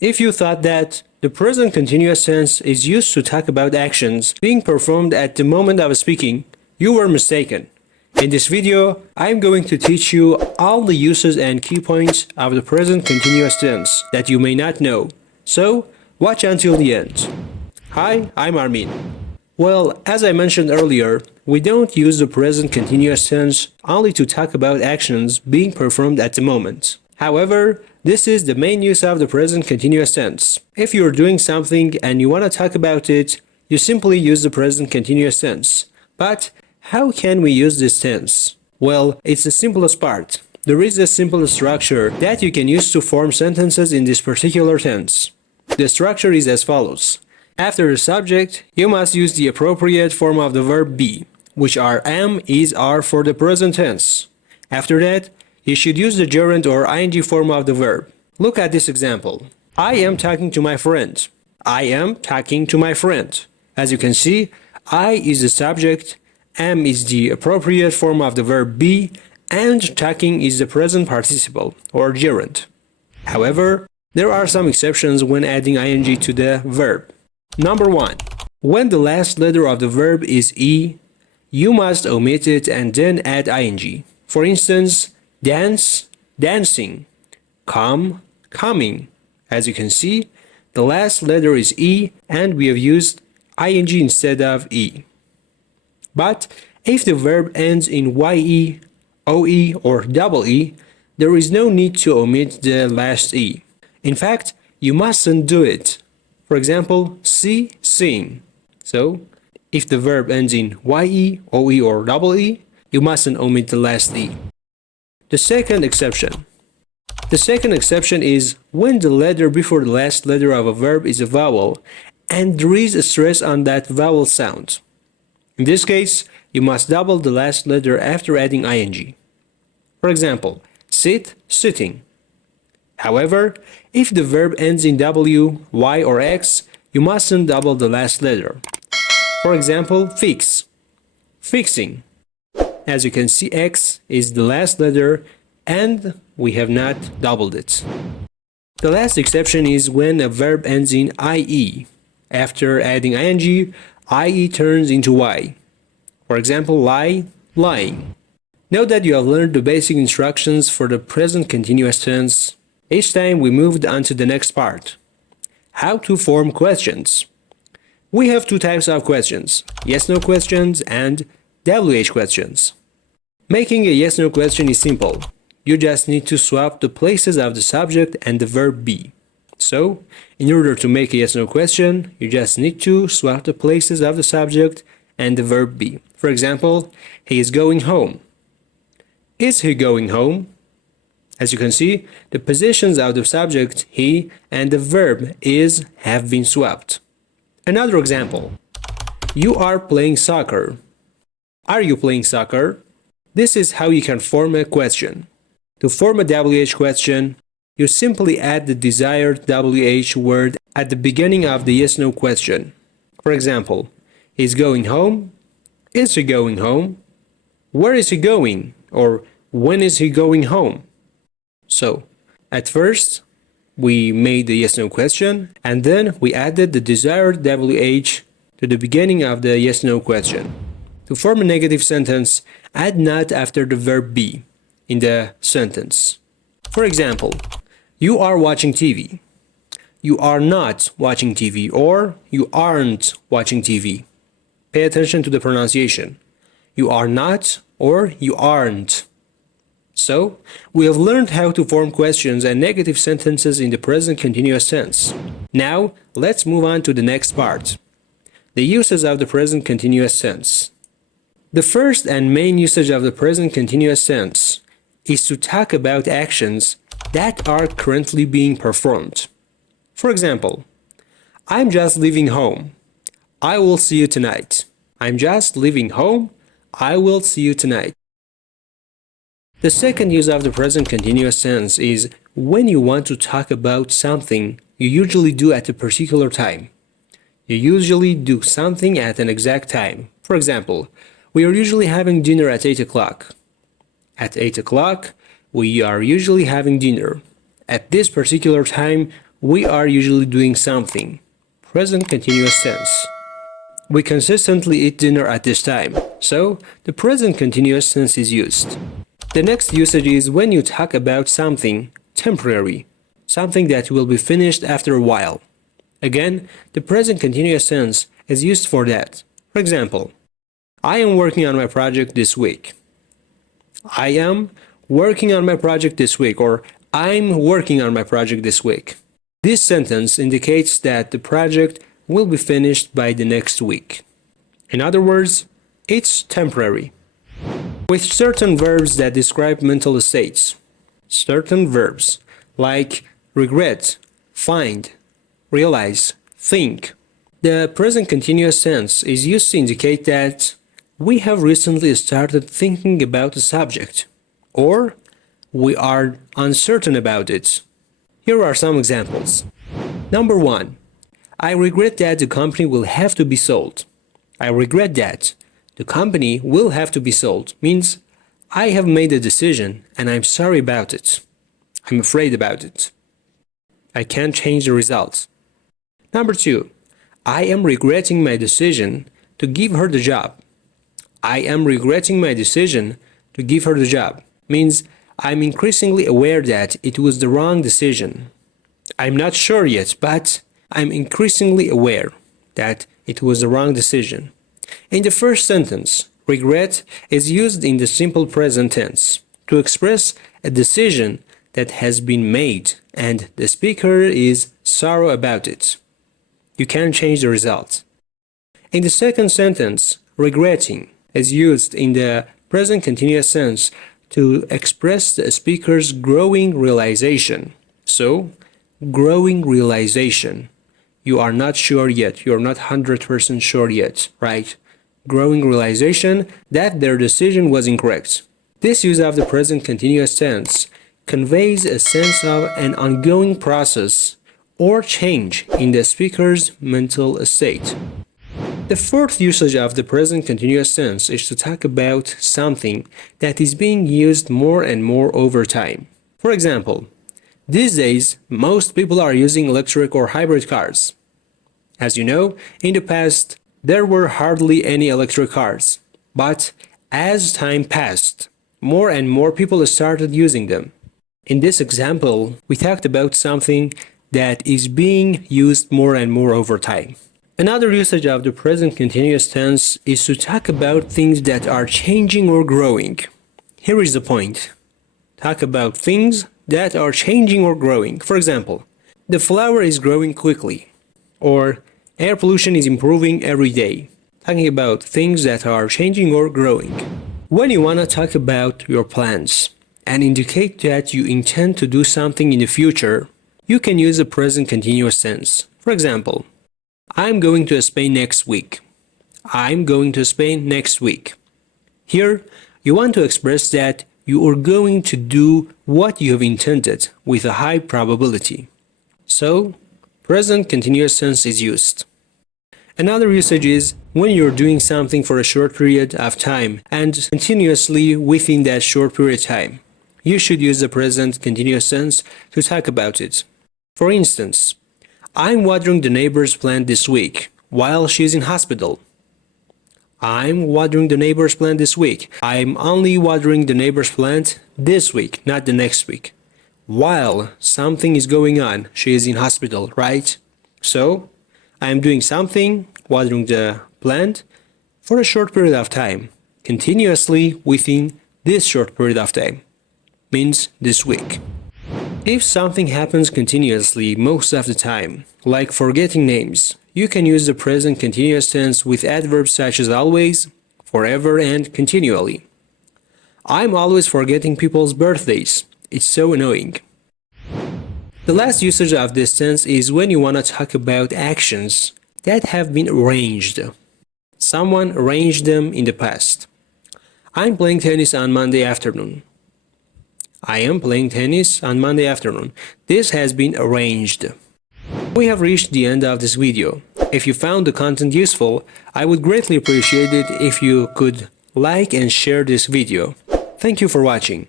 If you thought that the present continuous tense is used to talk about actions being performed at the moment of speaking, you were mistaken. In this video, I'm going to teach you all the uses and key points of the present continuous tense that you may not know. So, watch until the end. Hi, I'm Armin. Well, as I mentioned earlier, we don't use the present continuous tense only to talk about actions being performed at the moment. However, this is the main use of the present continuous tense. If you're doing something and you want to talk about it, you simply use the present continuous tense. But how can we use this tense? Well, it's the simplest part. There is a simple structure that you can use to form sentences in this particular tense. The structure is as follows. After the subject, you must use the appropriate form of the verb be, which are am, is, are for the present tense. After that, you should use the gerund or ing form of the verb. Look at this example. I am talking to my friend. I am talking to my friend. As you can see, I is the subject, am is the appropriate form of the verb be, and talking is the present participle or gerund. However, there are some exceptions when adding ing to the verb. Number 1. When the last letter of the verb is e, you must omit it and then add ing. For instance, dance, dancing, come, coming. As you can see, the last letter is e and we have used ing instead of e. But if the verb ends in ye, oe, or double e, there is no need to omit the last e. In fact, you mustn't do it. For example, see, sing. So, if the verb ends in ye, oe, or double e, you mustn't omit the last e. The second exception. The second exception is when the letter before the last letter of a verb is a vowel and there is a stress on that vowel sound. In this case, you must double the last letter after adding ing. For example, sit, sitting. However, if the verb ends in w, y, or x, you mustn't double the last letter. For example, fix, fixing. As you can see, x is the last letter and we have not doubled it. The last exception is when a verb ends in ie. After adding ing, ie turns into y. For example, lie, lying. Now that you have learned the basic instructions for the present continuous tense, each time we moved on to the next part. How to form questions. We have two types of questions, yes-no questions and WH questions. Making a yes-no question is simple. You just need to swap the places of the subject and the verb be. So, in order to make a yes-no question, you just need to swap the places of the subject and the verb be. For example, he is going home. Is he going home? As you can see, the positions of the subject, he, and the verb, is, have been swapped. Another example. You are playing soccer. Are you playing soccer? This is how you can form a question. To form a WH question, you simply add the desired WH word at the beginning of the yes-no question. For example, he's going home. Is he going home? Where is he going? Or when is he going home? So, at first, we made the yes-no question, and then we added the desired WH to the beginning of the yes-no question. To form a negative sentence, add not after the verb be in the sentence. For example, you are watching TV. You are not watching TV, or you aren't watching TV. Pay attention to the pronunciation. You are not, or you aren't. So, we have learned how to form questions and negative sentences in the present continuous tense. Now, let's move on to the next part. The uses of the present continuous tense. The first and main usage of the present continuous tense is to talk about actions that are currently being performed. For example, I'm just leaving home. I will see you tonight. I'm just leaving home. I will see you tonight. The second use of the present continuous tense is when you want to talk about something you usually do at a particular time. You usually do something at an exact time. For example, we are usually having dinner at 8 o'clock. At 8 o'clock, we are usually having dinner. At this particular time, we are usually doing something. Present continuous tense. We consistently eat dinner at this time, so the present continuous tense is used. The next usage is when you talk about something temporary, something that will be finished after a while. Again, the present continuous tense is used for that. For example, I am working on my project this week. I am working on my project this week, or I'm working on my project this week. This sentence indicates that the project will be finished by the next week. In other words, it's temporary. With certain verbs that describe mental states. Certain verbs like regret, find, realize, think. The present continuous tense is used to indicate that we have recently started thinking about a subject, or we are uncertain about it. Here are some examples. Number 1. I regret that the company will have to be sold. I regret that the company will have to be sold means I have made a decision and I'm sorry about it. I'm afraid about it. I can't change the results. Number 2. I am regretting my decision to give her the job. I am regretting my decision to give her the job means I'm increasingly aware that it was the wrong decision. I'm not sure yet, but I'm increasingly aware that it was the wrong decision. In the first sentence, regret is used in the simple present tense to express a decision that has been made and the speaker is sorry about it. You can't change the result. In the second sentence, regretting is used in the present continuous tense to express the speaker's growing realization. So, growing realization. You are not sure yet. You're not 100% sure yet, right? Growing realization that their decision was incorrect. This use of the present continuous tense conveys a sense of an ongoing process or change in the speaker's mental state. The fourth usage of the present continuous tense is to talk about something that is being used more and more over time. For example, these days, most people are using electric or hybrid cars. As you know, in the past, there were hardly any electric cars. But as time passed, more and more people started using them. In this example, we talked about something that is being used more and more over time. Another usage of the present continuous tense is to talk about things that are changing or growing. Here is the point. Talk about things that are changing or growing. For example, the flower is growing quickly, or air pollution is improving every day. Talking about things that are changing or growing. When you want to talk about your plans and indicate that you intend to do something in the future, you can use the present continuous tense. For example, I'm going to Spain next week. I'm going to Spain next week. Here, you want to express that you are going to do what you have intended with a high probability. So, present continuous tense is used. Another usage is when you're doing something for a short period of time and continuously within that short period of time. You should use the present continuous tense to talk about it. For instance, I'm watering the neighbor's plant this week while she's in hospital. I'm watering the neighbor's plant this week. I'm only watering the neighbor's plant this week, not the next week. While something is going on, she is in hospital, right? So, I'm doing something, watering the plant, for a short period of time, continuously within this short period of time. Means this week. If something happens continuously most of the time, like forgetting names, you can use the present continuous tense with adverbs such as always, forever, and continually. I'm always forgetting people's birthdays. It's so annoying. The last usage of this tense is when you want to talk about actions that have been arranged. Someone arranged them in the past. I'm playing tennis on Monday afternoon. I am playing tennis on Monday afternoon. This has been arranged. We have reached the end of this video. If you found the content useful, I would greatly appreciate it if you could like and share this video. Thank you for watching.